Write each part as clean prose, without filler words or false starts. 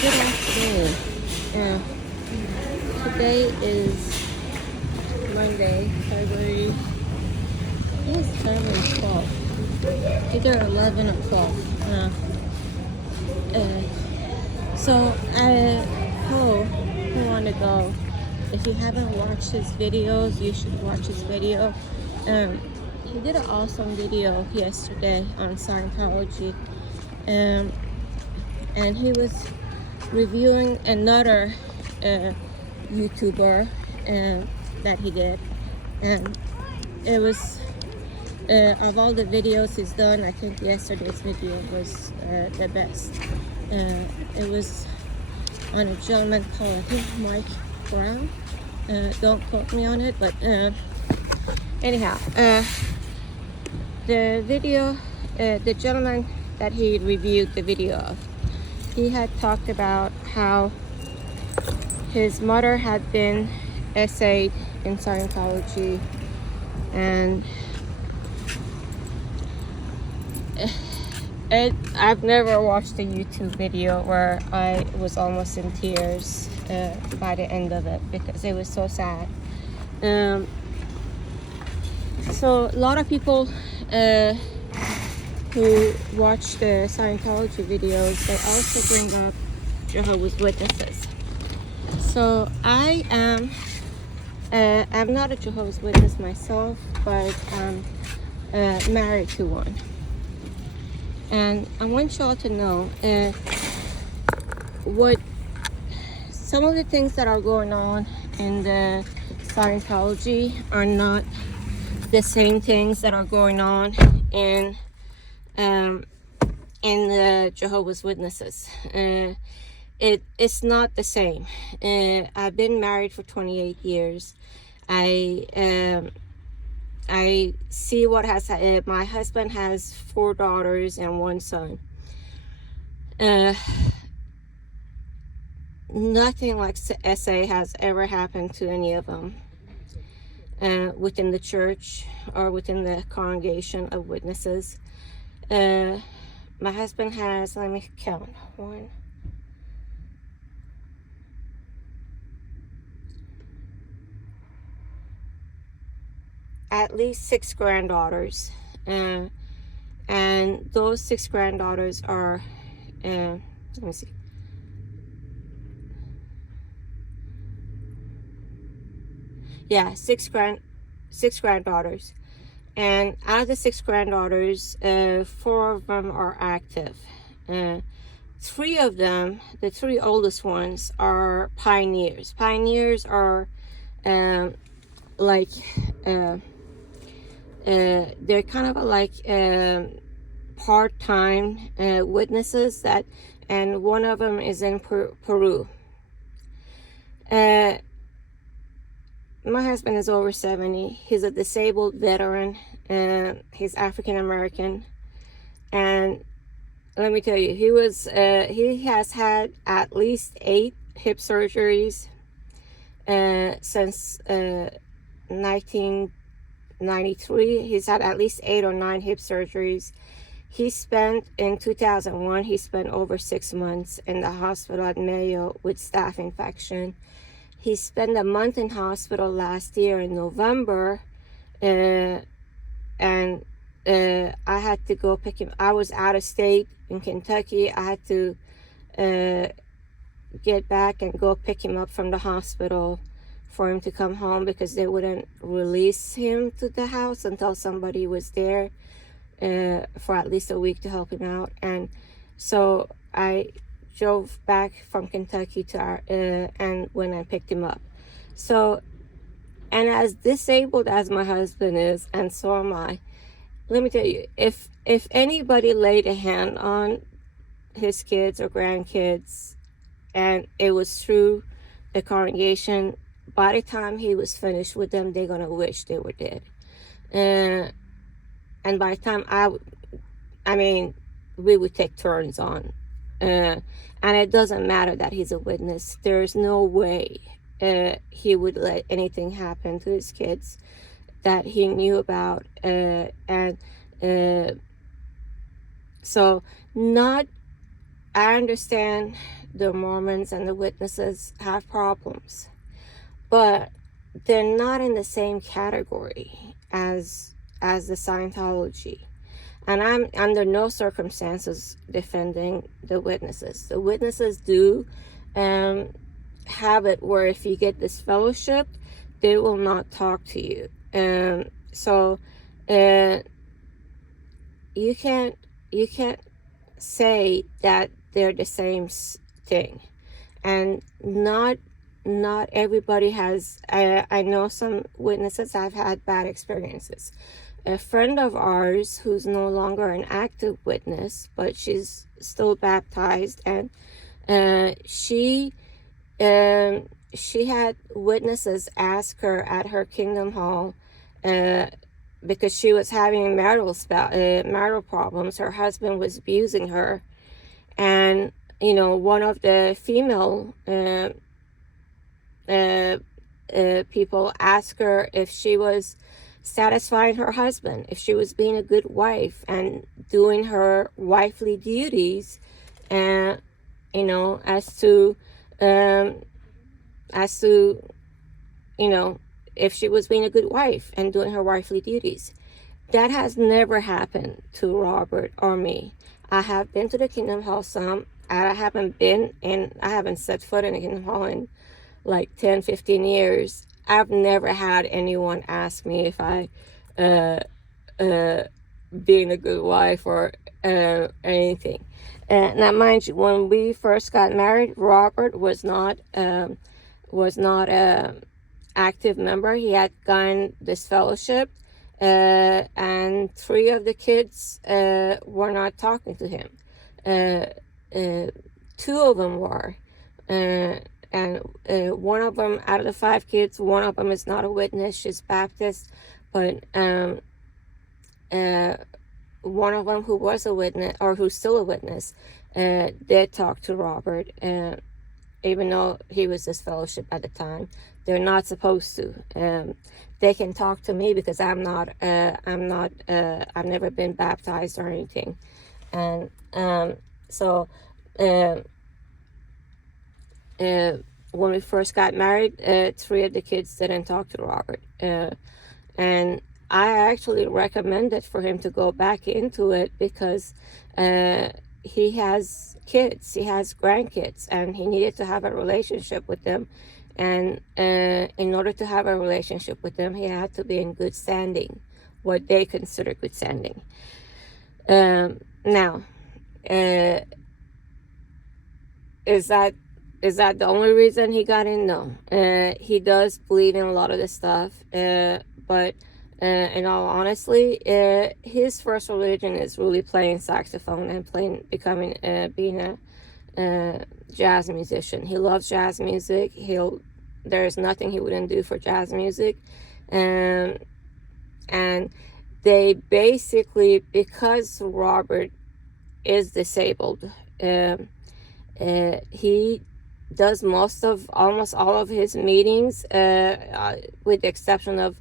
Good afternoon. Today is Monday, February, I think it's February 12th, either 11 or 12. So I hope you want to go. If you haven't watched his videos, you should watch his video. He did an awesome video yesterday on Scientology. And he was reviewing another YouTuber that he did, and it was of all the videos he's done, I think yesterday's video was the best. It was on a gentleman called, I think, Mike Brown. Don't quote me on it, but anyhow, the video, the gentleman that he reviewed the video of, he had talked about how his mother had been essayed in Scientology, and I've never watched a YouTube video where I was almost in tears by the end of it, because it was so sad. So a lot of people who watch the Scientology videos, they also bring up Jehovah's Witnesses. So I'm not a Jehovah's Witness myself, but I'm married to one. And I want y'all to know what some of the things that are going on in the Scientology are not the same things that are going on in the Jehovah's Witnesses. It's not the same. I've been married for 28 years. I see what has my husband has 4 daughters and 1 son. Nothing like SA has ever happened to any of them within the church or within the congregation of witnesses. My husband has, let me count, 1, at least 6 granddaughters, and those 6 granddaughters are, let me see, yeah, 6 granddaughters, and out of the 6 granddaughters, 4 of them are active. 3 of them, the 3 oldest ones, are pioneers. Pioneers are like they're kind of like part-time witnesses, that, and one of them is in Peru. My husband is over 70. He's a disabled veteran, and he's African American. And let me tell you, he has had at least 8 hip surgeries since 1993. He's had at least 8 or 9 hip surgeries. He spent, in 2001, he spent over 6 months in the hospital at Mayo with staph infection. He spent a month in hospital last year in November, and I had to go pick him. I was out of state in Kentucky. I had to get back and go pick him up from the hospital for him to come home, because they wouldn't release him to the house until somebody was there for at least a week to help him out. And so I drove back from Kentucky to and when I picked him up. So, and as disabled as my husband is, and so am I, let me tell you, if anybody laid a hand on his kids or grandkids, and it was through the congregation, by the time he was finished with them, they're gonna wish they were dead. And by the time I mean, we would take turns on. And it doesn't matter that he's a witness. There's no way he would let anything happen to his kids that he knew about. So I understand the Mormons and the witnesses have problems, but they're not in the same category as the Scientology. And I'm under no circumstances defending the witnesses. The witnesses do have it where if you get this fellowship, they will not talk to you. So you can't say that they're the same thing. And not everybody has. I know some witnesses have had bad experiences. A friend of ours who's no longer an active witness, but she's still baptized, and she had witnesses ask her at her Kingdom Hall because she was having marital problems. Her husband was abusing her, and one of the female people asked her if she was satisfying her husband, if she was being a good wife and doing her wifely duties, and as to if she was being a good wife and doing her wifely duties. That has never happened to Robert or me. I have been to the Kingdom Hall some. I haven't set foot in the Kingdom Hall in like 10-15 years. I've never had anyone ask me if I being a good wife or anything. Now mind you, when we first got married, Robert was not an active member. He had gotten this fellowship, and 3 of the kids were not talking to him. 2 of them were, and one of them, out of the 5 kids, one of them is not a witness. She's Baptist, but one of them who was a witness, or who's still a witness, did talk to Robert, even though he was this fellowship at the time. They're not supposed to. They can talk to me because I've never been baptized or anything. And so when we first got married, 3 of the kids didn't talk to Robert. And I actually recommended for him to go back into it because he has kids, he has grandkids, and he needed to have a relationship with them. And in order to have a relationship with them, he had to be in good standing, what they consider good standing. Now, is that the only reason he got in? No. He does believe in a lot of this stuff, but in all honesty, his first religion is really playing saxophone and being a jazz musician. He loves jazz music. There's nothing he wouldn't do for jazz music, and they basically, because Robert is disabled, he does almost all of his meetings, with the exception of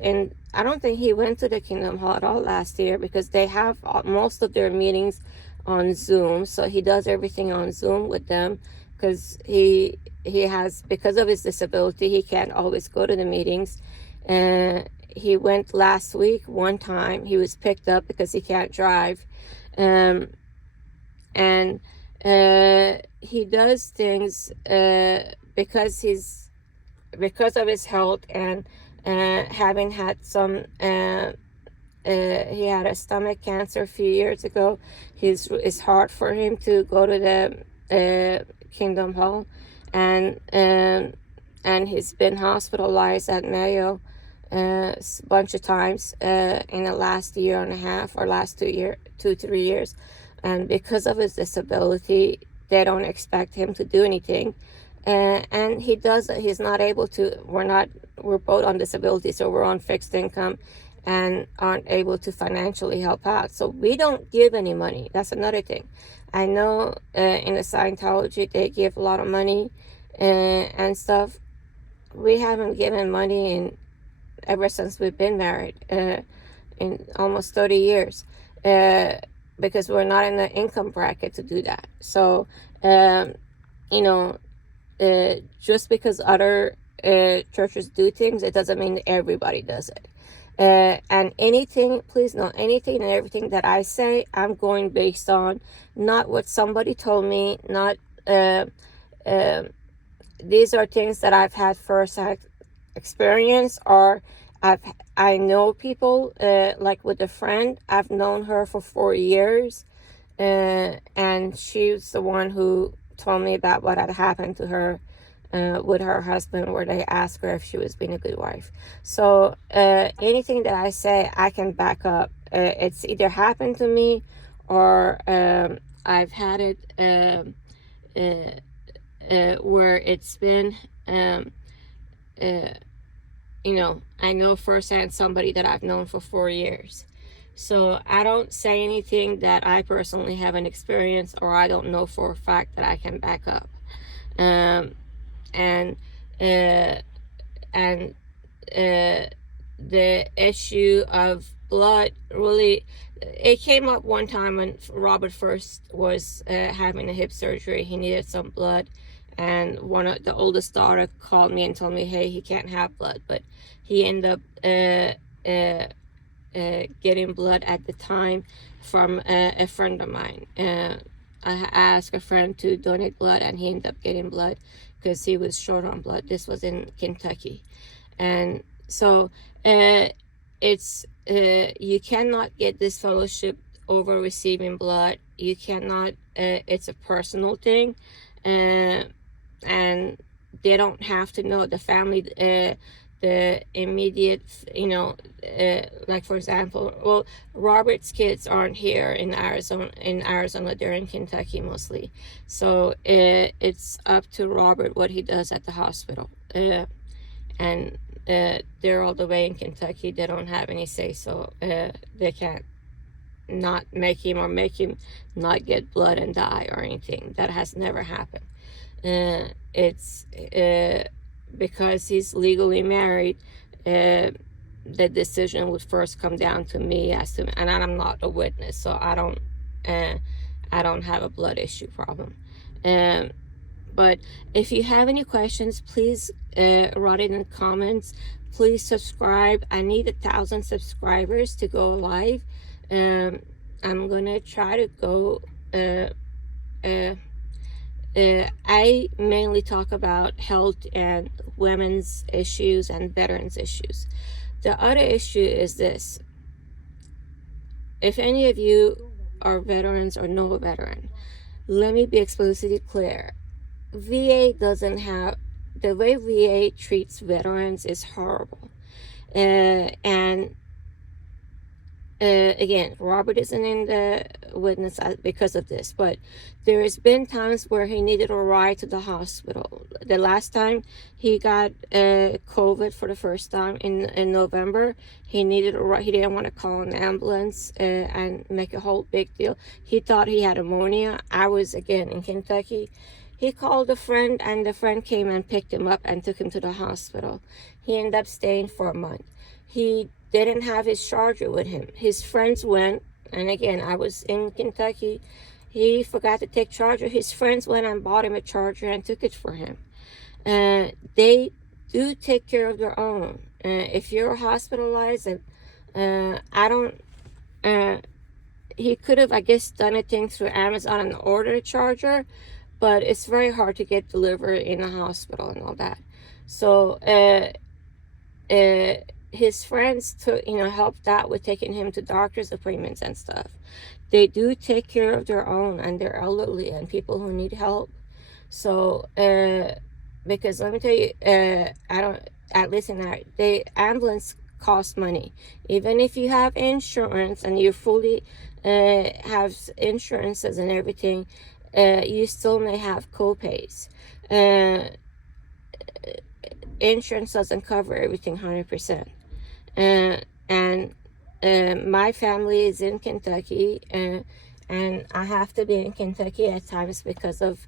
and I don't think he went to the Kingdom Hall at all last year because they have most of their meetings on Zoom. So he does everything on Zoom with them because because of his disability, he can't always go to the meetings. He went last week one time. He was picked up because he can't drive. And he does things because of his health, and having had some he had a stomach cancer a few years ago. It's hard for him to go to the Kingdom Hall, and he's been hospitalized at Mayo a bunch of times in the last year and a half, or last 2-3 years. And because of his disability, they don't expect him to do anything. And he's not able to. We're both on disability, so we're on fixed income and aren't able to financially help out. So we don't give any money. That's another thing. I know in the Scientology, they give a lot of money and stuff. We haven't given money ever since we've been married, in almost 30 years. because we're not in the income bracket to do that. So, you know, just because other churches do things, it doesn't mean everybody does it. And anything, please know, anything and everything that I say, I'm going based on not what somebody told me, not these are things that I've had first-hand experience, or I know people, like with a friend. I've known her for 4 years, and she's the one who told me about what had happened to her with her husband, where they asked her if she was being a good wife. So anything that I say, I can back up. It's either happened to me, or I've had it where it's been, you know, I know firsthand somebody that I've known for 4 years. So I don't say anything that I personally haven't experienced, or I don't know for a fact that I can back up. And the issue of blood, really, it came up one time when Robert first was having a hip surgery. He needed some blood, and one of the oldest daughter called me and told me, hey, he can't have blood, but he ended up getting blood at the time from a friend of mine. I asked a friend to donate blood, and he ended up getting blood because he was short on blood. This was in Kentucky. And so it's you cannot get this fellowship over receiving blood. You cannot, it's a personal thing, and they don't have to know. The family, the immediate, you know, like for example, well, Robert's kids aren't here in Arizona. They're in Kentucky mostly. So it's up to Robert what he does at the hospital, and they're all the way in Kentucky. They don't have any say, so they can't not make him, or make him not get blood and die or anything. That has never happened. It's because he's legally married, the decision would first come down to me as to, and I'm not a witness, so I don't have a blood issue problem. But if you have any questions, please write it in the comments. Please subscribe. I need 1,000 subscribers to go live. I'm gonna try to go. I mainly talk about health and women's issues and veterans issues. The other issue is this: if any of you are veterans or know a veteran, let me be explicitly clear. VA doesn't have, the way VA treats veterans is horrible. And again, Robert isn't in the witness because of this, but there has been times where he needed a ride to the hospital. The last time he got COVID for the first time in November, he needed a ride. He didn't want to call an ambulance and make a whole big deal. He thought he had pneumonia. I was, again, in Kentucky. He called a friend, and the friend came and picked him up and took him to the hospital. He ended up staying for a month. He didn't have his charger with him. His friends went, and again, I was in Kentucky. He forgot to take charger. His friends went and bought him a charger and took it for him. They do take care of their own. If you're hospitalized, and he could have, I guess, done a thing through Amazon and ordered a charger, but it's very hard to get delivered in a hospital and all that. So his friends took, helped out with taking him to doctor's appointments and stuff. They do take care of their own, and they're elderly and people who need help. So because let me tell you, at least in our, the ambulance costs money. Even if you have insurance and you fully have insurances and everything, you still may have co-pays. Insurance doesn't cover everything 100%. And my family is in Kentucky, and I have to be in Kentucky at times because of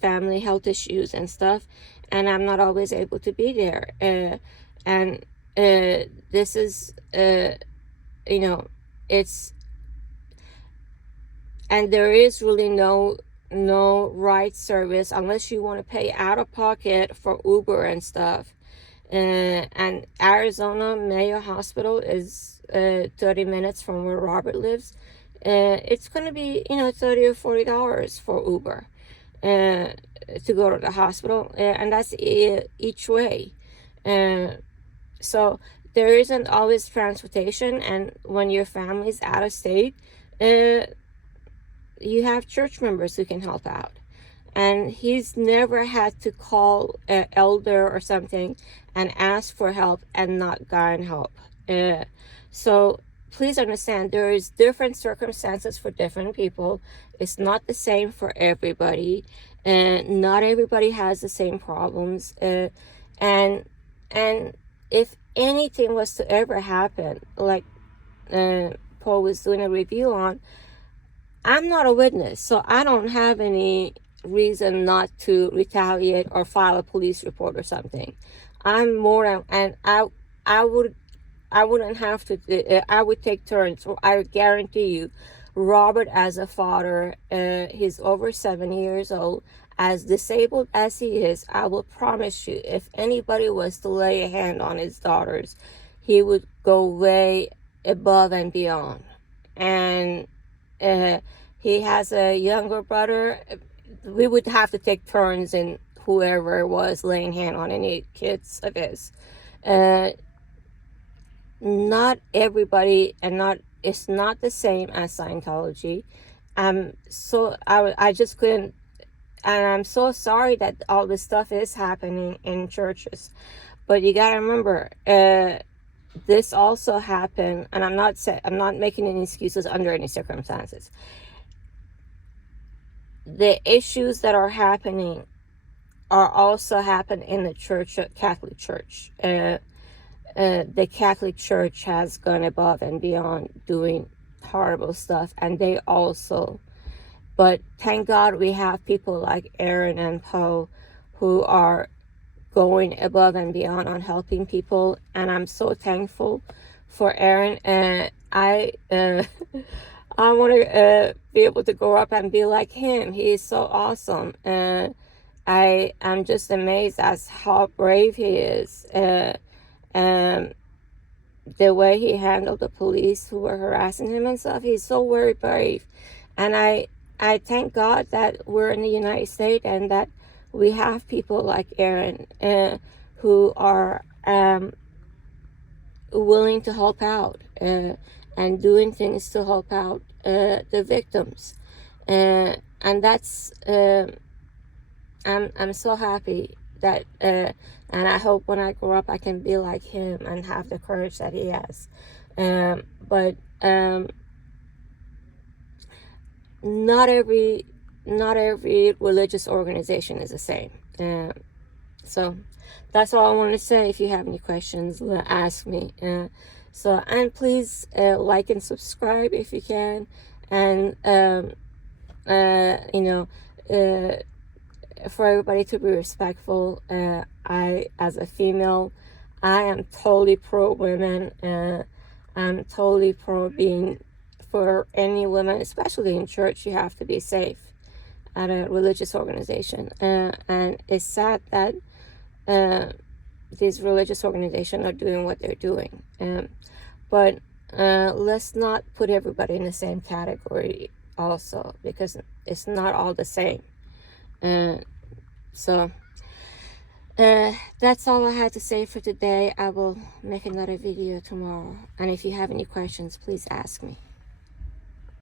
family health issues and stuff, and I'm not always able to be there. And this is, it's and there is really no ride service unless you want to pay out of pocket for Uber and stuff. And Arizona Mayo Hospital is 30 minutes from where Robert lives. It's going to be, you know, $30 or $40 for Uber to go to the hospital, and that's each way. So there isn't always transportation, and when your family's out of state, you have church members who can help out. And he's never had to call an elder or something and ask for help and not gotten help. So please understand, there is different circumstances for different people. It's not the same for everybody, and not everybody has the same problems. And if anything was to ever happen, like Paul was doing a review on, I'm not a witness, so I don't have any reason not to retaliate or file a police report or something. I'm more, and I wouldn't have to. I would take turns. So I guarantee you, Robert, as a father, he's over 70 years old. As disabled as he is, I will promise you, if anybody was to lay a hand on his daughters, he would go way above and beyond. And he has a younger brother. We would have to take turns in whoever was laying hand on any kids of his. Not everybody, and it's not the same as Scientology. I just couldn't, and I'm so sorry that all this stuff is happening in churches. But you gotta remember, this also happened, and I'm not making any excuses under any circumstances. The issues that are happening are also happening in the church, Catholic Church. The Catholic Church has gone above and beyond doing horrible stuff, and they also, but thank God we have people like Aaron and Poe who are going above and beyond on helping people, and I'm so thankful for Aaron. And I want to be able to grow up and be like him. He is so awesome, and I am just amazed as how brave he is. The way he handled the police who were harassing him and stuff, he's so very brave. And I thank God that we're in the United States and that we have people like Aaron who are willing to help out and doing things to help out the victims. And that's, I'm so happy that, and I hope when I grow up I can be like him and have the courage that he has. But not every religious organization is the same. So that's all I want to say. If you have any questions, ask me. And please like and subscribe if you can. And for everybody to be respectful. I, as a female, I am totally pro women. I'm totally pro being, for any women, especially in church, you have to be safe at a religious organization. And it's sad that these religious organizations are doing what they're doing. But let's not put everybody in the same category also, because it's not all the same. So that's all I had to say for today. I will make another video tomorrow. And if you have any questions, please ask me.